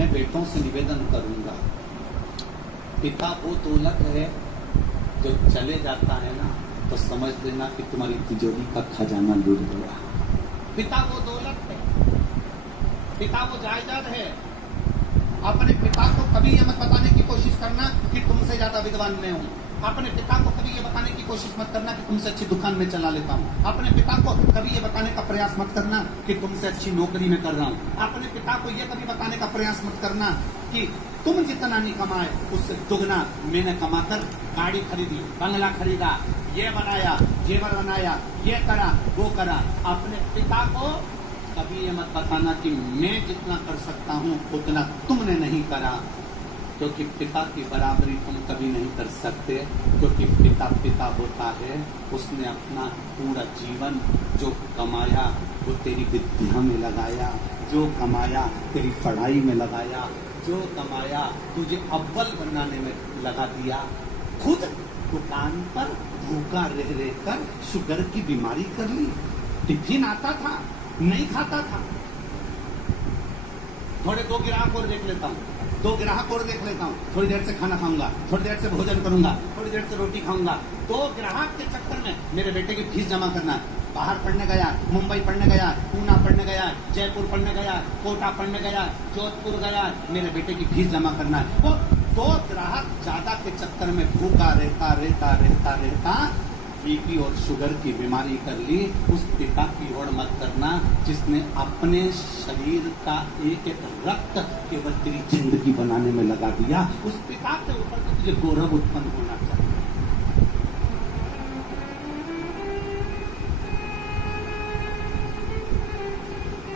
मैं बेटों से निवेदन करूंगा, पिता वो दौलत है जो चले जाता है ना तो समझ लेना कि तुम्हारी तिजोरी का खजाना लूट गया। पिता वो दौलत है, पिता वो जायदाद है। अपने पिता को कभी ये मत बताने की कोशिश करना कि तुमसे ज्यादा विद्वान मैं हूँ। अपने पिता को कभी ये बताने की कोशिश मत करना कि तुमसे अच्छी दुकान में चला लेता हूँ। अपने पिता को कभी ये बताने का प्रयास मत करना कि तुमसे अच्छी नौकरी में कर रहा हूँ। अपने पिता को ये कभी बताने का प्रयास मत करना कि तुम जितना नहीं कमाए उससे दुगना मैंने कमाकर गाड़ी खरीदी, बंगला खरीदा, ये बनाया, जेवर बनाया, ये करा, वो करा। अपने पिता को कभी ये मत बताना कि मैं जितना कर सकता हूँ उतना तुमने नहीं करा, क्योंकि पिता की बराबरी तुम कभी नहीं कर सकते। क्योंकि पिता पिता होता है, उसने अपना पूरा जीवन जो कमाया वो तेरी विद्या में लगाया, जो कमाया तेरी पढ़ाई में लगाया, जो कमाया तुझे अव्वल बनाने में लगा दिया। खुद दुकान पर भूखा रह रहकर शुगर की बीमारी कर ली। टिफिन आता था, नहीं खाता था। थोड़े दो ग्राहक और देख लेता हूँ, दो ग्राहक और देख लेता हूँ, थोड़ी देर से खाना खाऊंगा, थोड़ी देर से भोजन करूंगा, थोड़ी देर से रोटी खाऊंगा। दो ग्राहक के चक्कर में मेरे बेटे की फीस जमा करना है। बाहर पढ़ने गया, मुंबई पढ़ने गया, पूना पढ़ने गया, जयपुर पढ़ने गया, कोटा पढ़ने गया, जोधपुर गया, मेरे बेटे की फीस जमा करना है। वो दो ग्राहक ज्यादा के चक्कर में भूखा रहता रहता रहता रहता बीपी और शुगर की बीमारी कर ली। उस पिता की ओर मत करना जिसने अपने शरीर का एक एक रक्त केवल तेरी जिंदगी बनाने में लगा दिया। उस पिता के ऊपर तो तुझे गौरव उत्पन्न होना चाहिए।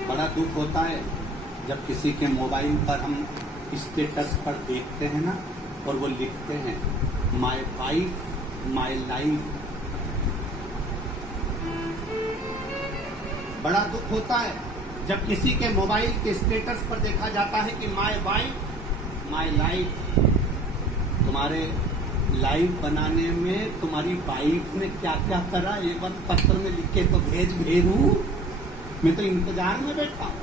बड़ा दुख होता है जब किसी के मोबाइल पर हम स्टेटस पर देखते हैं ना और वो लिखते हैं माय वाइफ माय लाइफ। बड़ा दुख होता है जब किसी के मोबाइल के स्टेटस पर देखा जाता है कि माय वाइफ माय लाइफ। तुम्हारे लाइफ बनाने में तुम्हारी वाइफ ने क्या क्या करा एक बार पत्र में लिख के तो भेजू। मैं तो इंतजार में बैठा हूं।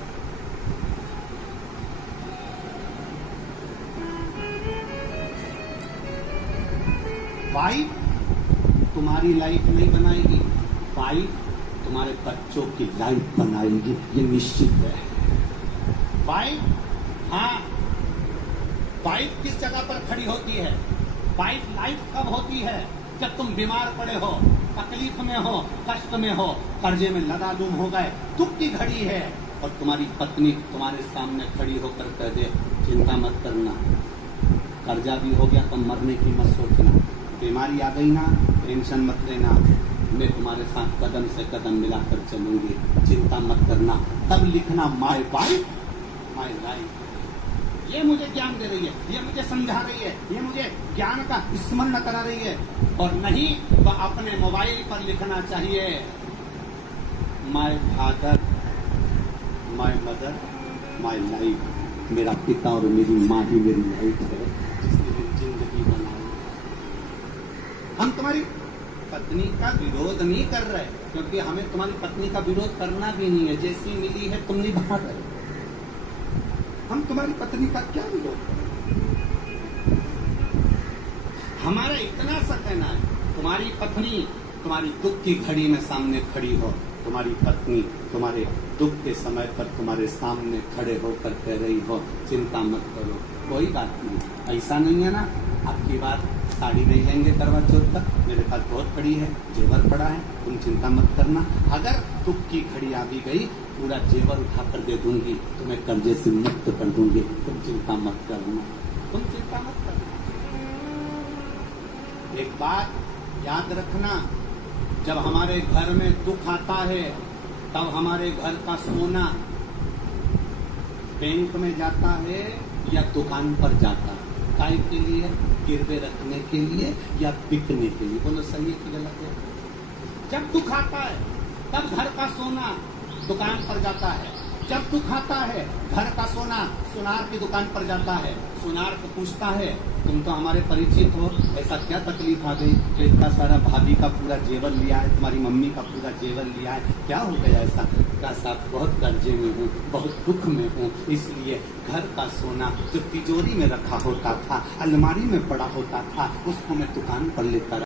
वाइफ तुम्हारी लाइफ नहीं बनाएगी, वाइफ तुम्हारे बच्चों की लाइफ बनाएगी, ये निश्चित है। वाइफ, हाँ, वाइफ किस जगह पर खड़ी होती है? वाइफ लाइफ कब होती है? जब तुम बीमार पड़े हो, तकलीफ में हो, कष्ट में हो, कर्जे में लदालूम हो गए, दुख की घड़ी है और तुम्हारी पत्नी तुम्हारे सामने खड़ी होकर कह दे चिंता मत करना, कर्जा भी हो गया तो मरने की मत सोचना, बीमारी आ गई ना टेंशन मत लेना, मैं तुम्हारे साथ कदम से कदम मिलाकर चलूंगी, चिंता मत करना। तब लिखना माय वाइफ माय लाइफ। ये मुझे ज्ञान दे रही है, ये मुझे समझा रही है, ये मुझे ज्ञान का स्मरण करा रही है। और नहीं तो अपने मोबाइल पर लिखना चाहिए my father my mother my life. मेरा पिता और मेरी माँ ही मेरी लाइफ है जिसने मेरी जिंदगी बनाई। हम तुम्हारी पत्नी का विरोध नहीं कर रहे, क्योंकि हमें तुम्हारी पत्नी का विरोध करना भी नहीं है। जैसी मिली है तुम निभा रहे। हम तुम्हारी पत्नी का क्या विरोध करें? हमारा इतना सा कहना है तुम्हारी पत्नी तुम्हारी दुख की घड़ी में सामने खड़ी हो, तुम्हारी पत्नी तुम्हारे दुख के समय पर तुम्हारे सामने खड़े होकर कह रही हो चिंता मत करो, कोई बात नहीं। ऐसा नहीं है ना आपकी बात साड़ी नहीं लेंगे करवा चौथ तक, मेरे पास बहुत पड़ी है, जेवर पड़ा है, तुम चिंता मत करना। अगर दुख की घड़ी आ भी गई पूरा जेवर उठा कर दे दूंगी, तुम्हें कर्जे से मुक्त कर दूंगी, तुम चिंता मत करना, तुम चिंता मत करना। एक बात याद रखना, जब हमारे घर में दुख आता है तब हमारे घर का सोना बैंक में जाता है या दुकान पर जाता है। काय के लिए? गिरवे रखने के लिए या बिकने के लिए? बोलो सही है कि गलत है? जब दुख आता है तब घर का सोना दुकान पर जाता है, जब दुख आता है घर का सोना सुनार की दुकान पर जाता है। सुनार को पूछता है तुम तो हमारे परिचित हो, ऐसा क्या तकलीफ आ गई कि इतना सारा भाभी का पूरा जेवर लिया है, तुम्हारी मम्मी का पूरा जेवर लिया है, क्या हो गया ऐसा? विकास साहब बहुत कर्जे में हूँ, बहुत दुख में हूँ, इसलिए घर का सोना जो तिजोरी में रखा होता था, अलमारी में पड़ा होता था, उसको मैं दुकान पर लेकर